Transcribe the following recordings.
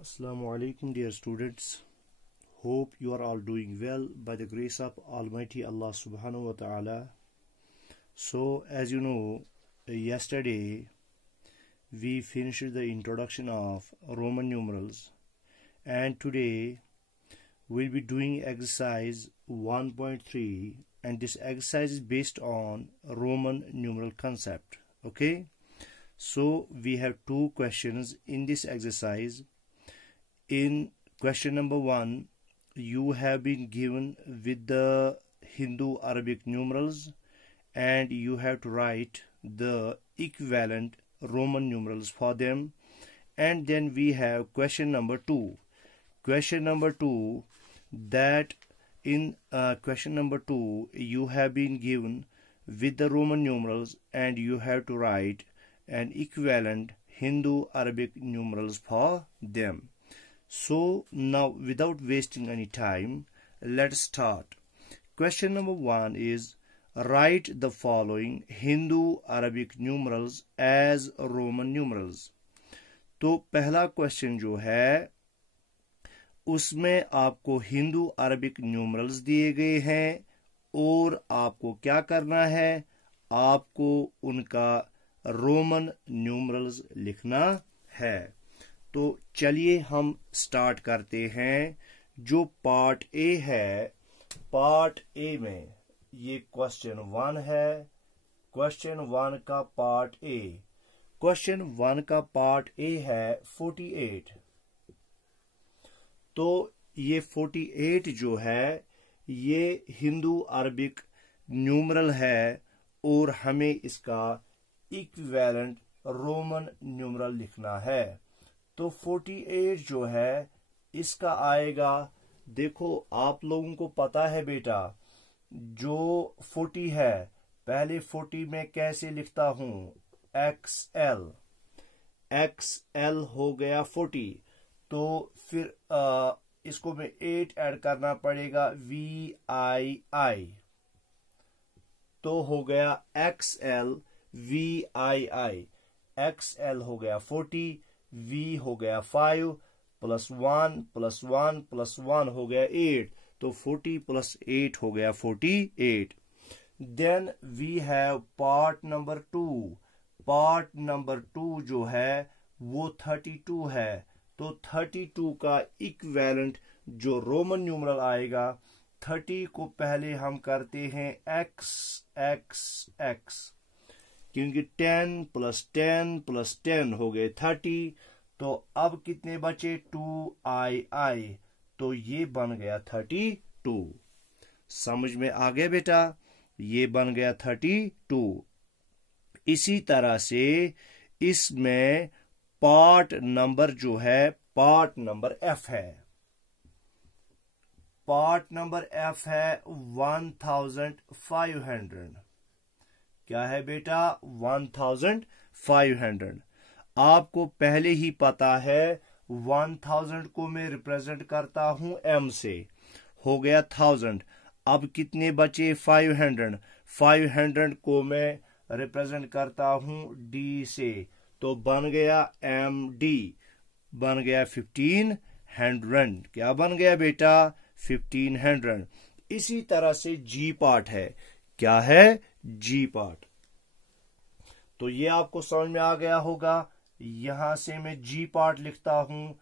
Assalamu alaikum, dear students. Hope you are all doing well by the grace of Almighty Allah subhanahu wa ta'ala. So, as you know, yesterday we finished the introduction of Roman numerals, and today we'll be doing exercise 1.3, and this exercise is based on Roman numeral concept. Okay, so we have two questions in this exercise. In question number 1, you have been given with the Hindu Arabic numerals and you have to write the equivalent Roman numerals for them. And then we have question number 2. Question number 2, that in question number 2 you have been given with the Roman numerals and you have to write an equivalent Hindu Arabic numerals for them. So now, without wasting any time, let's start. Question number 1 is, write the following Hindu Arabic numerals as Roman numerals. तो पहला question जो है उसमें आपको Hindu Arabic numerals दिए गए हैं और आपको क्या करना है, आपको उनका रोमन न्यूमरल्स लिखना है। तो चलिए हम स्टार्ट करते हैं। जो पार्ट ए है, पार्ट ए में ये क्वेश्चन 1 है। क्वेश्चन 1 का पार्ट ए, क्वेश्चन 1 का पार्ट ए है 48। तो ये 48 जो है ये हिंदू अरबिक न्यूमरल है और हमें इसका इक्विवेलेंट रोमन न्यूमरल लिखना है। तो 48 जो है इसका आएगा, देखो आप लोगों को पता है बेटा, जो 40 है पहले 40 में कैसे लिखता हूं, XL, XL हो गया 40। तो फिर इसको में 8 ऐड करना पड़ेगा, VII, तो हो गया XL VII। XL हो गया 40, V हो गया 5 प्लस 1 प्लस 1 प्लस 1 हो गया 8। तो 40 प्लस 8 हो गया 48। Then we have part number 2। Part number 2 जो है वो 32 है। तो 32 का इक्विवेलेंट जो रोमन न्यूमरल आएगा, 30 को पहले हम करते हैं x, क्योंकि 10 प्लस 10 प्लस 10 हो गए 30। तो अब कितने बचे, 2II, तो ये बन गया 32। समझ में आ गया बेटा, ये बन गया 32। इसी तरह से इसमें पार्ट नंबर जो है, पार्ट नंबर F है। पार्ट नंबर F है 1500। क्या है बेटा, 1500। आपको पहले ही पता है 1000 को मैं रिप्रेजेंट करता हूं M से, हो गया 1000। अब कितने बचे, 500। 500 को मैं रिप्रेजेंट करता हूं D से, तो बन गया MD, बन गया 1500। क्या बन गया बेटा, 1500। इसी तरह से G पार्ट है, क्या है, G पार्ट। तो ये आपको समझ में आ गया होगा। यहां से मैं G पार्ट लिखता हूं।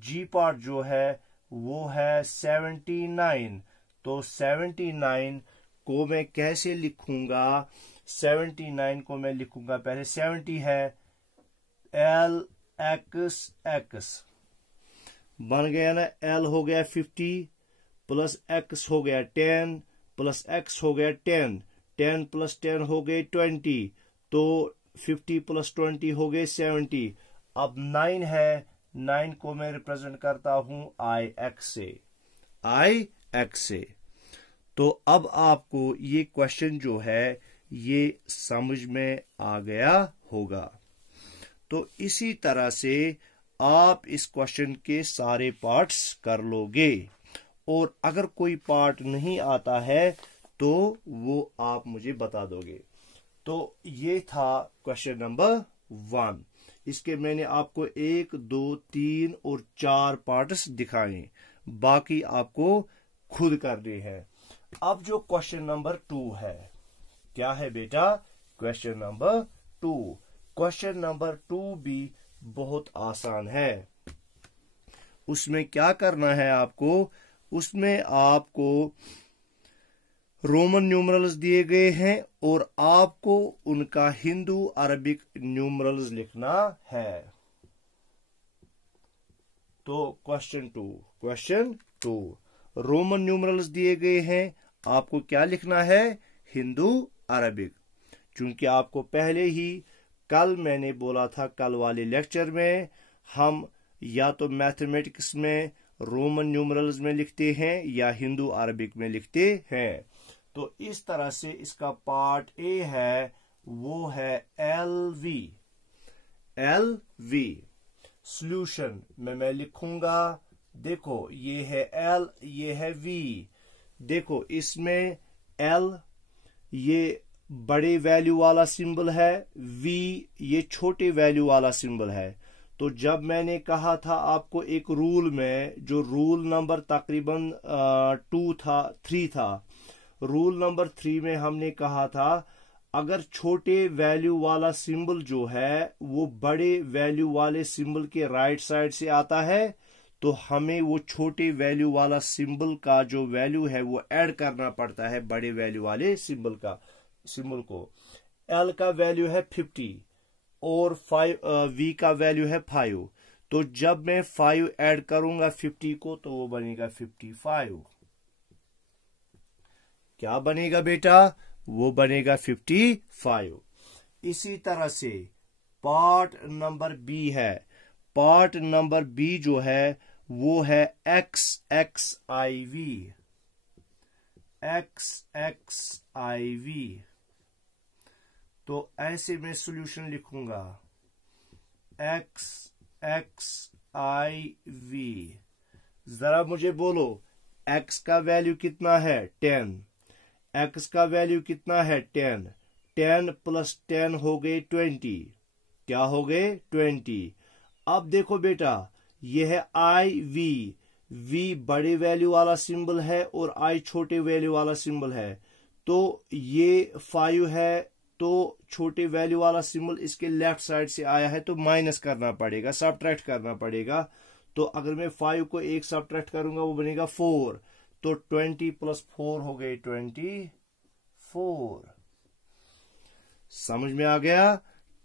G पार्ट जो है वो है 79। तो 79 को मैं कैसे लिखूंगा, 79 को मैं लिखूंगा, पहले 70 है, LXX बन गया ना, L हो गया 50 प्लस X हो गया 10 प्लस X हो गया 10, 10 प्लस 10 हो गए 20। तो 50 प्लस 20 हो गए 70। अब 9 है, 9 को मैं रिप्रेजेंट करता हूं IX से, IX से। तो अब आपको ये क्वेश्चन जो है ये समझ में आ गया होगा। तो इसी तरह से आप इस क्वेश्चन के सारे पार्ट्स कर लोगे, और अगर कोई पार्ट नहीं आता है तो वो आप मुझे बता दोगे। तो ये था क्वेश्चन नंबर 1। इसके मैंने आपको 1, 2, 3 और 4 पार्ट्स दिखाए, बाकी आपको खुद करने हैं। अब जो क्वेश्चन नंबर 2 है, क्या है बेटा? Question number 2। क्वेश्चन नंबर 2 भी बहुत आसान है। उसमें क्या करना है आपको? उसमें आपको रोमन न्यूमरल्स दिए गए हैं और आपको उनका हिंदू अरबिक न्यूमरल्स लिखना है। तो क्वेश्चन 2 रोमन न्यूमरल्स दिए गए हैं, आपको क्या लिखना है? Hindu Arabic. चूंकि आपको पहले ही कल मैंने बोला था, कल वाले लेक्चर में हम या तो मैथमेटिक्स में रोमन न्यूमरल्स में लिखते हैं या हिंदू अरबिक में लिखते हैं। तो इस तरह से इसका पार्ट ए है, वो है LV। सॉल्यूशन में मैं लिखूंगा, देखो ये है L, ये है V। देखो इसमें L ये बड़े वैल्यू वाला सिंबल है, V ये छोटे वैल्यू वाला सिंबल है। तो जब मैंने कहा था आपको एक रूल में, जो रूल नंबर तकरीबन 3 था, रूल नंबर 3 में हमने कहा था अगर छोटे वैल्यू वाला सिंबल जो है वो बड़े वैल्यू वाले सिंबल के राइट साइड से आता है, तो हमें वो छोटे वैल्यू वाला सिंबल का जो वैल्यू है वो ऐड करना पड़ता है बड़े वैल्यू वाले सिंबल को। L का वैल्यू है 50 और V का वैल्यू है 5। तो जब मैं 5 ऐड करूंगा 50 को, तो वो बनेगा 55। क्या बनेगा बेटा? वो बनेगा 55। इसी तरह से पार्ट नंबर बी है। पार्ट नंबर बी जो है वो है XXIV। तो ऐसे में सॉल्यूशन लिखूंगा XXIV। जरा मुझे बोलो x का वैल्यू कितना है? 10। x का वैल्यू कितना है? 10। 10 + 10 हो गए 20। क्या हो गए? 20। अब देखो बेटा, यह है IV। V बड़े वैल्यू वाला सिंबल है और I छोटे वैल्यू वाला सिंबल है। तो ये 5 है, तो छोटे वैल्यू वाला सिंबल इसके लेफ्ट साइड से आया है, तो माइनस करना पड़ेगा, सबट्रैक्ट करना पड़ेगा। तो अगर मैं 5 को 1 सबट्रैक्ट करूंगा वो बनेगा 4। तो 20 + 4 हो गए 24। समझ में आ गया?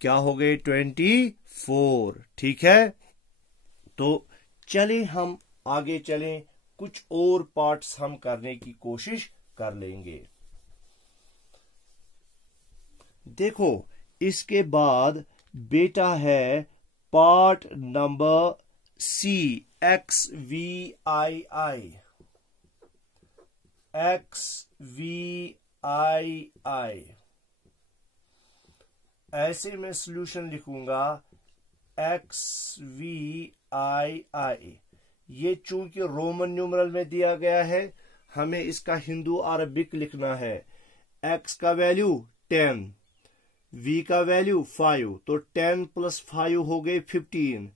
क्या हो गए? 24। ठीक है, तो चलें हम आगे चलें, कुछ और पार्ट्स हम करने की कोशिश कर लेंगे। देखो इसके बाद बेटा है पार्ट नंबर C, XVI। ऐसे में सॉल्यूशन लिखूंगा XVI। ये चूंकि रोमन न्यूमरल में दिया गया है, हमें इसका हिंदू अरबिक लिखना है। x का वैल्यू 10, v का वैल्यू 5, तो 10 + 5 हो गए 15।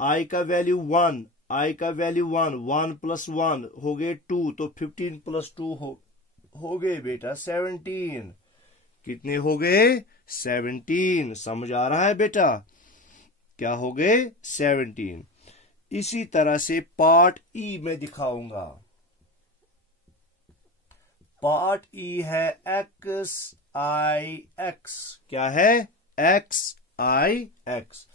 i का वैल्यू 1, 1 + 1 हो गए 2, तो 15 + 2 हो गए बेटा 17। कितने हो गए? 17। समझ आ रहा है बेटा? क्या हो गए? 17। इसी तरह से पार्ट ई में दिखाऊंगा। पार्ट ई है XIX। क्या है? XIX।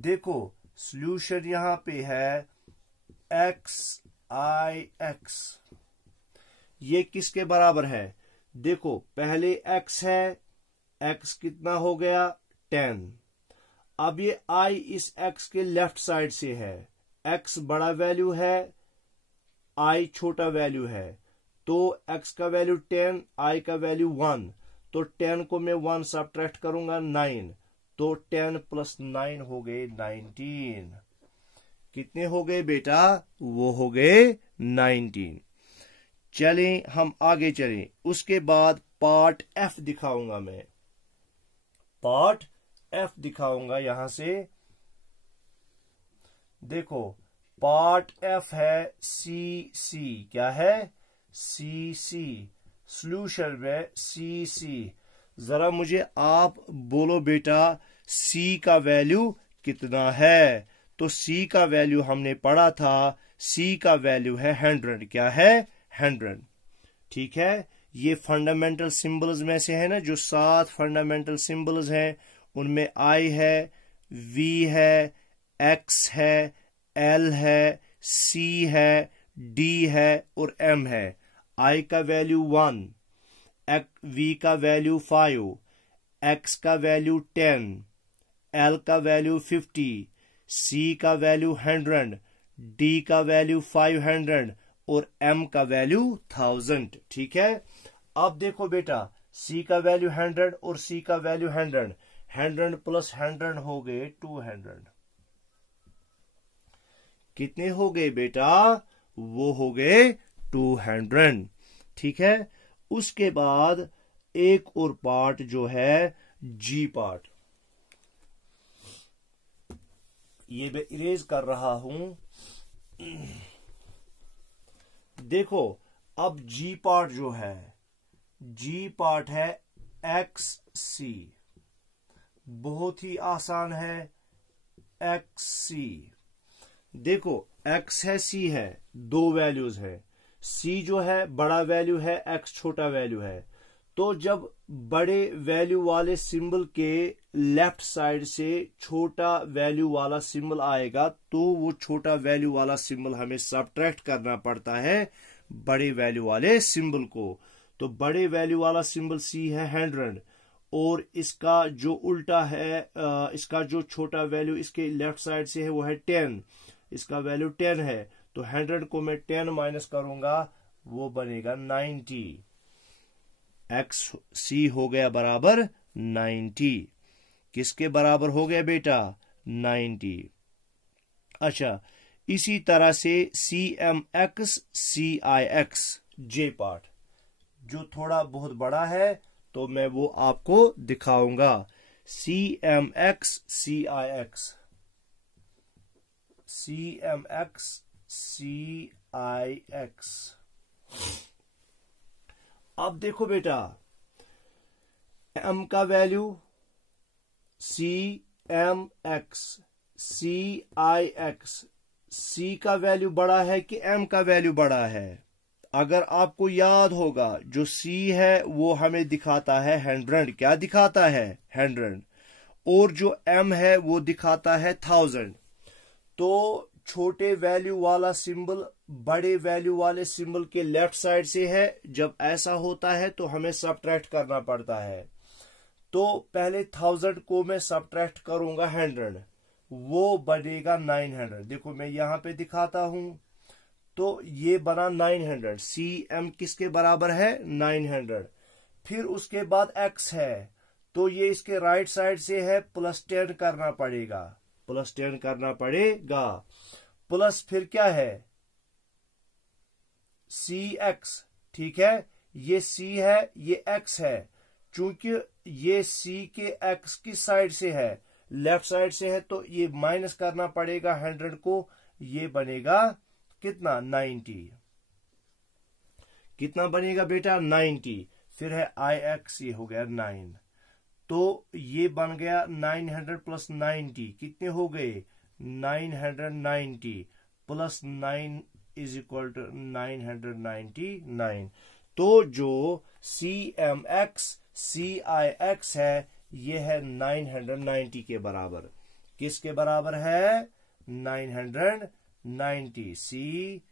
देखो सॉल्यूशन यहां पे है XIX। ये किसके बराबर है? देखो पहले x है, x कितना हो गया? 10। अब ये I इस x के लेफ्ट साइड से है, x बड़ा वैल्यू है, I छोटा वैल्यू है, तो x का वैल्यू 10, I का वैल्यू 1, तो 10 को मैं 1 सबट्रैक्ट करूंगा 9, तो 10 + 9 हो गए 19। कितने हो गए बेटा? वो हो गए 19। चलें हम आगे चलें। उसके बाद पार्ट F दिखाऊंगा मैं। पार्ट F दिखाऊंगा यहां से। देखो पार्ट एफ है सी सी, क्या है सी सी, सॉल्यूशन में सी सी। जरा मुझे आप बोलो बेटा सी का वैल्यू कितना है? तो सी का वैल्यू हमने पढ़ा था, सी का वैल्यू है 100, क्या है 100। ठीक है, ये फंडामेंटल सिंबल्स में से है ना, जो 7 फंडामेंटल सिंबल्स हैं उनमें आई है, वी है, एक्स है, एल है, सी है, डी है और एम है। आई का वैल्यू 1, वी का वैल्यू 5, एक्स का वैल्यू 10, एल का वैल्यू 50, सी का वैल्यू 100, डी का वैल्यू 500 और एम का वैल्यू 1000। ठीक है, अब देखो बेटा सी का वैल्यू 100 और सी का वैल्यू 100, 100 प्लस 100 हो गए 200। कितने हो गए बेटा? वो हो गए 200। ठीक है, उसके बाद एक और पार्ट जो है जी पार्ट, ये मैं इरेज कर रहा हूं। देखो अब जी पार्ट जो है, जी पार्ट है एक्स सी, बहुत ही आसान है एक्स सी। देखो एक्स है सी है, दो वैल्यूज है, सी जो है बड़ा वैल्यू है, एक्स छोटा वैल्यू है। तो जब बड़े वैल्यू वाले सिंबल के लेफ्ट साइड से छोटा वैल्यू वाला सिंबल आएगा तो वो छोटा वैल्यू वाला सिंबल हमें सबट्रैक्ट करना पड़ता है बड़े वैल्यू वाले सिंबल को। तो बड़े वैल्यू वाला सिंबल सी है 100 और इसका जो उल्टा है, इसका जो छोटा वैल्यू इसके लेफ्ट साइड से है वो है 10, इसका वैल्यू 10 है। तो 100 को मैं 10 माइनस करूंगा, वो बनेगा 90। एक्स सी हो गया बराबर 90। किसके बराबर हो गया बेटा? 90। अच्छा, इसी तरह से सी M X C I x J part जो थोड़ा बहुत बड़ा है तो मैं वो आपको दिखाऊंगा। सी M X C I x, C M X C I x. अब देखो बेटा एम का value C M X C I x, सी का वैल्यू बड़ा है कि एम का वैल्यू बड़ा है? अगर आपको याद होगा जो सी है वो हमें दिखाता है 100, क्या दिखाता है 100, और जो एम है वो दिखाता है 1000। तो छोटे वैल्यू वाला सिंबल बड़े वैल्यू वाले सिंबल के लेफ्ट साइड से है, जब ऐसा होता है तो हमें सबट्रैक्ट करना पड़ता है। तो पहले 1000 को मैं सबट्रैक्ट करूंगा 100, वो बनेगा 900। देखो मैं यहां पे दिखाता हूं, तो ये बना 900। सी एम किसके बराबर है? 900। फिर उसके बाद एक्स है तो ये इसके राइट साइड से है, प्लस 10 करना पड़ेगा, प्लस 10 करना पड़ेगा। प्लस फिर क्या है? सी एक्स, ठीक है, ये सी है ये एक्स है, चूंकि ये सी के एक्स की साइड से है, लेफ्ट साइड से है, तो ये माइनस करना पड़ेगा 100 को, ये बनेगा कितना? 90। कितना बनेगा बेटा? 90। फिर है आई एक्स, ये हो गया 9। तो ये बन गया 900 प्लस 90, कितने हो गए? 990 प्लस 9 इज इक्वल टू 999। तो जो सी M X C I x है ये है 990 के बराबर। किसके बराबर है? 990। C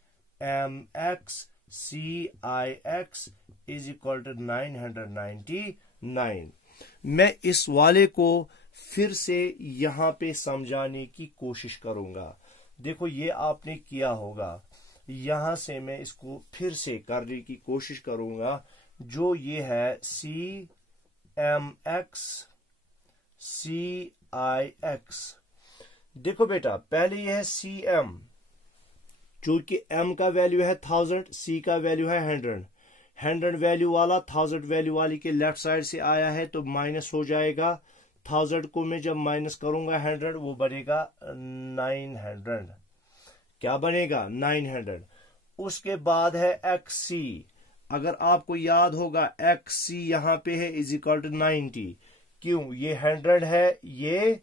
M X C I X is equal to 999। मैं इस वाले को फिर से यहां पे समझाने की कोशिश करूंगा। देखो ये आपने किया होगा, यहां से मैं इसको फिर से करने की कोशिश करूंगा। जो ये है सी M X C I x, देखो बेटा पहले ये है सी एम, चूंकि एम का वैल्यू है 1000, सी का वैल्यू है 100। 100 वैल्यू वाला 1000 वैल्यू वाली के लेफ्ट साइड से आया है तो माइनस हो जाएगा। 1000 को मैं जब माइनस करूंगा 100, वो बनेगा 900। क्या बनेगा 900। उसके बाद है XC, अगर आपको याद होगा XC यहां पे है इज इक्वल टू 90। क्यों, ये 100 है, ये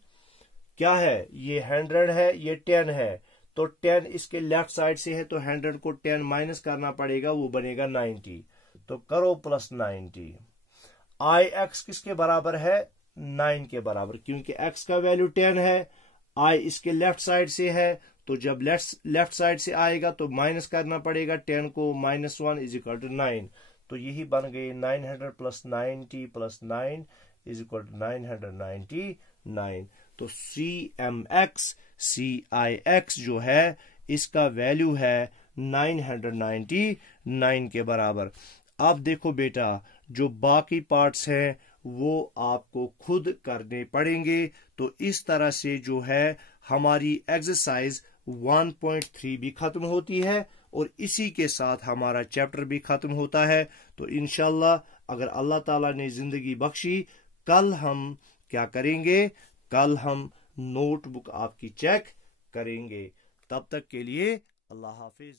क्या है, ये 100 है, ये 10 है, तो 10 इसके लेफ्ट साइड से है, तो 100 को 10 माइनस करना पड़ेगा, वो बनेगा 90। तो करो प्लस 90। IX किसके बराबर है, 9 के बराबर, क्योंकि X का वैल्यू 10 है, I इसके लेफ्ट साइड से है, तो जब लेफ्ट साइड से आएगा तो माइनस करना पड़ेगा 10 को, -1 इज इक्वल टू 9। तो यही बन गई 900 plus 90 plus 9 is equal to 999। तो CIX जो है इसका वैल्यू है 999 के बराबर। अब देखो बेटा, जो बाकी पार्ट्स हैं वो आपको खुद करने पड़ेंगे। तो इस तरह से जो है हमारी एक्सरसाइज 1.3 भी खत्म होती है और इसी के साथ हमारा चैप्टर भी खत्म होता है। तो इंशाल्लाह अगर अल्लाह ताला ने जिंदगी बख्शी, कल हम क्या करेंगे, कल हम नोटबुक आपकी चेक करेंगे। तब तक के लिए अल्लाह हाफिज।